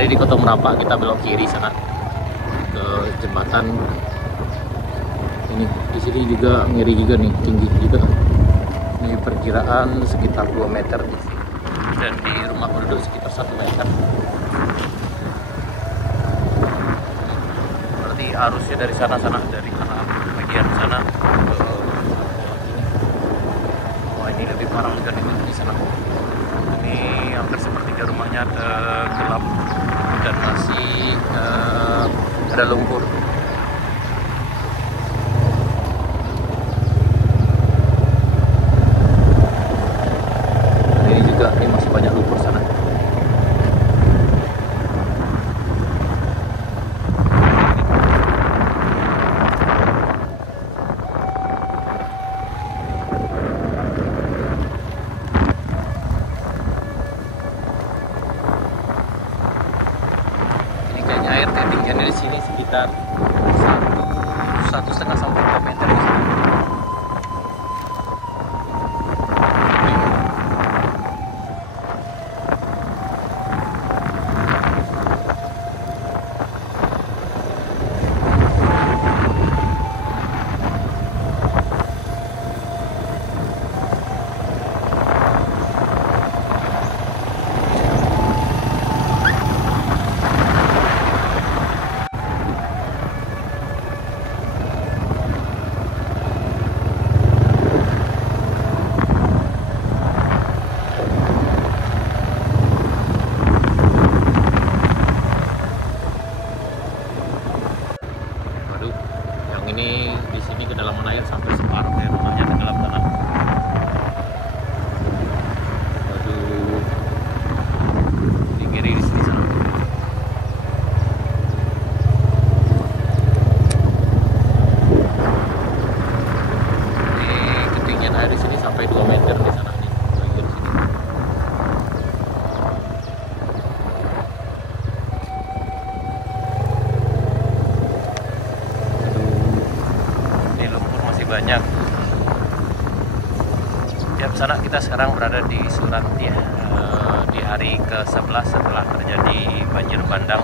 Tadi di Kota Merapak kita belok kiri sana ke jembatan. Ini di sini juga ngeri juga nih, tinggi juga. Ini perkiraan sekitar 2 meter di sini. Dan di rumah penduduk sekitar 1 meter. Berarti arusnya dari sana dari arah bagian sana ke sini. Oh, ini lebih parah juga di sana. Ini hampir sepertiga rumahnya tenggelam dan masih ada lumpur. Dan ini juga masih banyak lumpur sana. Air ketinggiannya di sini sekitar 1,5 sampai 2 meter di sini. Ini di sini kedalaman air sampai separuh ya, rumahnya tenggelam tanah. Waduh, di kiri di sini sana. Ini ketinggian air di sini sampai 2 meter di sana nih, bagian sini. Banyak. Tiap sana kita sekarang berada di Surat ya, di hari ke-11 setelah terjadi banjir bandang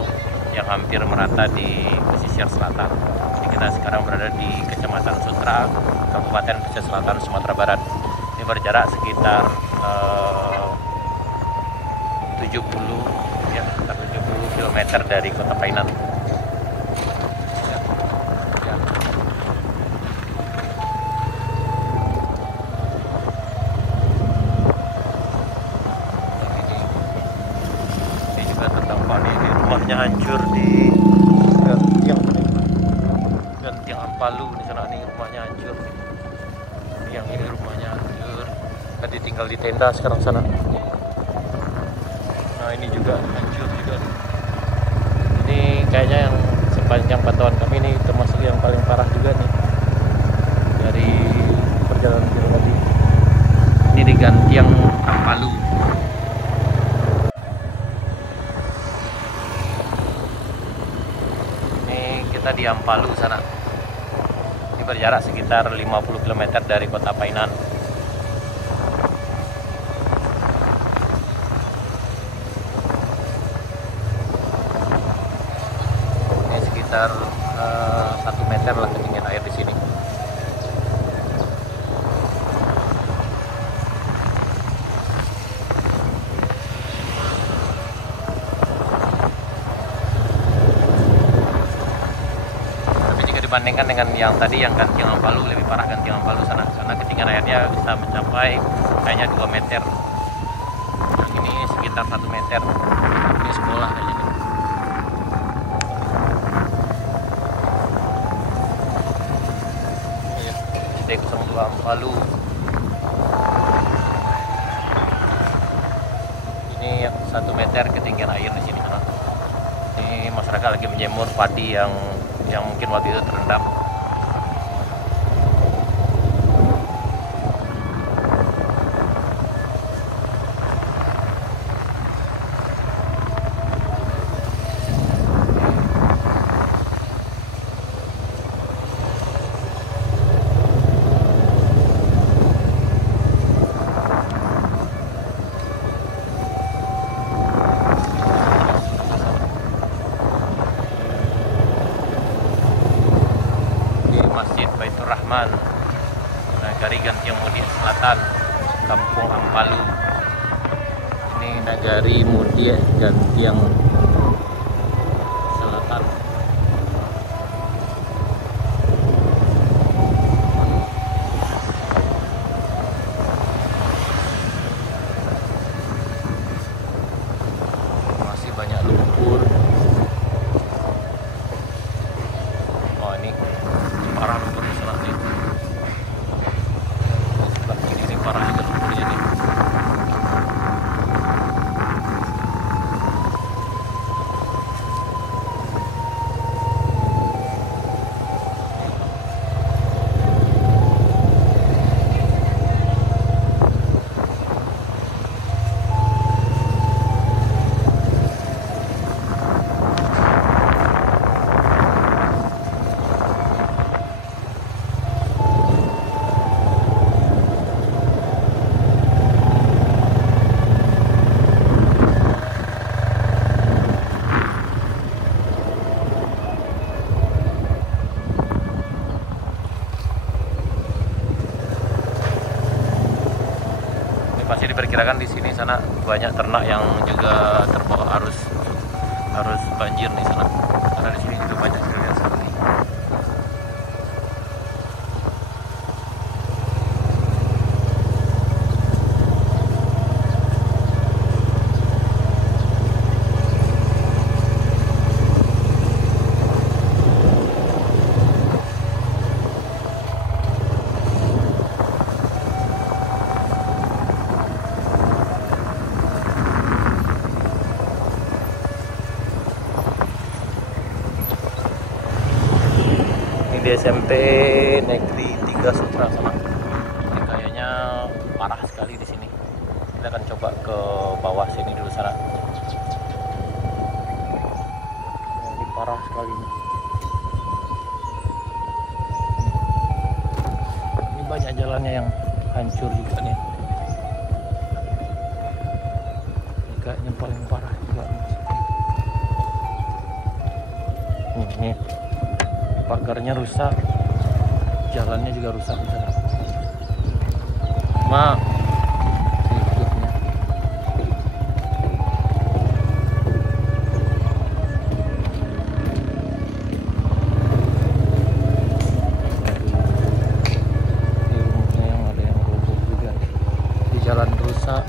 yang hampir merata di pesisir selatan. Jadi kita sekarang berada di Kecamatan Sutra, Kabupaten Pesisir Selatan, Sumatera Barat. Ini berjarak sekitar 70 km dari Kota Painan. Rumahnya hancur di tiang Ampalu di sana nih, rumahnya hancur. Yang ini rumahnya hancur. Tadi tinggal di tenda, sekarang sana. Nah ini juga hancur juga. Ini kayaknya yang sepanjang pantauan kami ini termasuk yang paling parah juga nih dari perjalanan kita tadi. Ini di Gantiang Ampalu. Kita di Ampalu sana. Ini berjarak sekitar 50 km dari Kota Painan. Ini sekitar 1 meter lah ketinggian air di sini. Dibandingkan dengan yang tadi yang Gantiang Ampalu, lebih parah Gantiang Ampalu sana, karena ketinggian airnya bisa mencapai kayaknya 2 meter. Yang ini sekitar 1 meter. Ini sekolah kayaknya. SD 02 Ampalu. Ini 1 meter ketinggian air di sini sana. Ini masyarakat lagi menjemur padi yang mungkin waktu itu terendam. Selatan, Kampung Ampalu. Ini Nagari Mudia Gantiang Selatan. Masih banyak lumpur. Oh, ini parah lumpur di sana sih. Sebelah kiri ini parah juga lumpurnya nih. Masih diperkirakan di sini sana banyak ternak yang juga terbawa arus banjir di sana. Karena di sini juga banyak terlihat sekali. Di SMP Negeri 3 Sutra sana. Ini kayaknya parah sekali di sini. Kita akan coba ke bawah sini dulu sana. Ini parah sekali. Ini banyak jalannya yang hancur juga nih. Ini kayaknya paling parah juga. Ini pagarnya rusak, jalannya juga rusak di sana. Ma, ikutnya. Di rumahnya yang ada yang roboh juga. Di jalan rusak.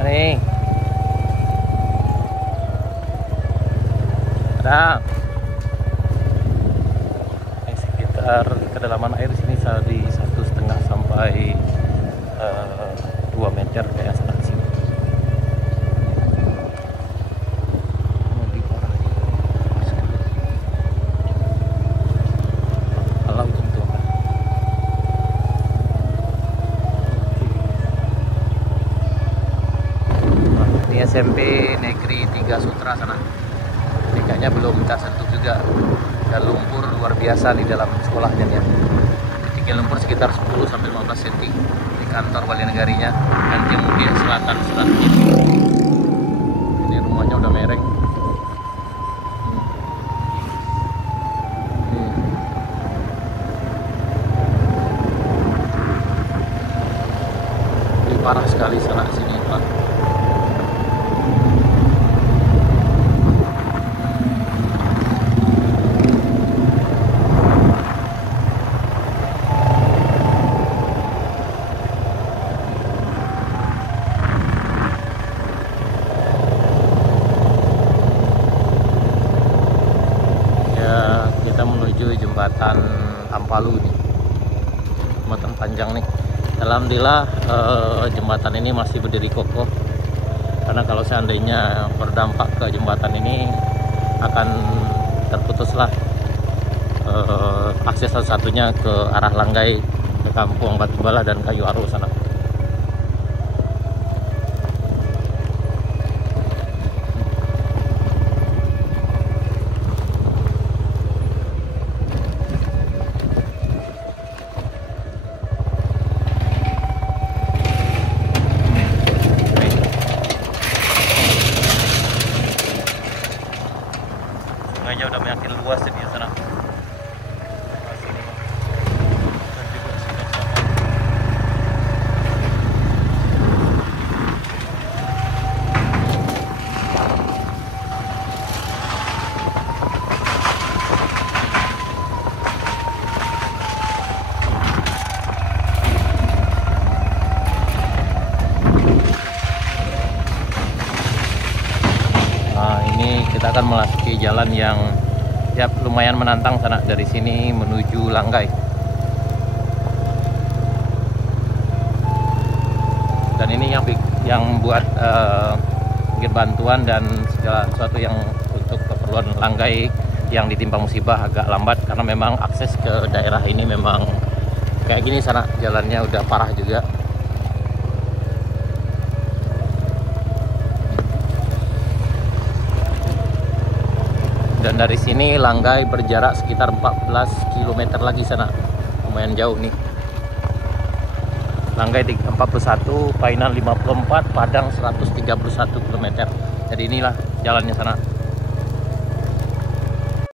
Nih. Nah, ini sekitar kedalaman air sini di 1,5 sampai 2 meter kayak sana sini. Lebih parah. Kalau tentu. Ini SMP Negeri 3 Sutra sana. Kayaknya belum tersentuh juga, dan lumpur luar biasa di dalam sekolahnya ya. Ketinggian lumpur sekitar 10 sampai 15 cm di kantor wali negarinya Gantiang Mudia Selatan ini. Ini rumahnya udah mereng. Ini parah sekali sana sini Pak. Menuju jembatan Ampalu nih, jembatan panjang nih. Alhamdulillah jembatan ini masih berdiri kokoh, karena kalau seandainya berdampak ke jembatan ini akan terputuslah akses satu-satunya ke arah Langgai, ke Kampung Batubala dan Kayu Aro sana. Sungainya udah makin luas di sana. kita akan memasuki jalan yang ya lumayan menantang sana dari sini menuju Langgai. Dan ini yang buat bikin bantuan dan segala sesuatu yang untuk keperluan Langgai yang ditimpa musibah agak lambat karena memang akses ke daerah ini memang kayak gini sana, jalannya udah parah juga. Dan dari sini Langgai berjarak sekitar 14 km lagi sana, lumayan jauh nih. Langgai 41, Painan 54, Padang 131 km. Jadi inilah jalannya sana.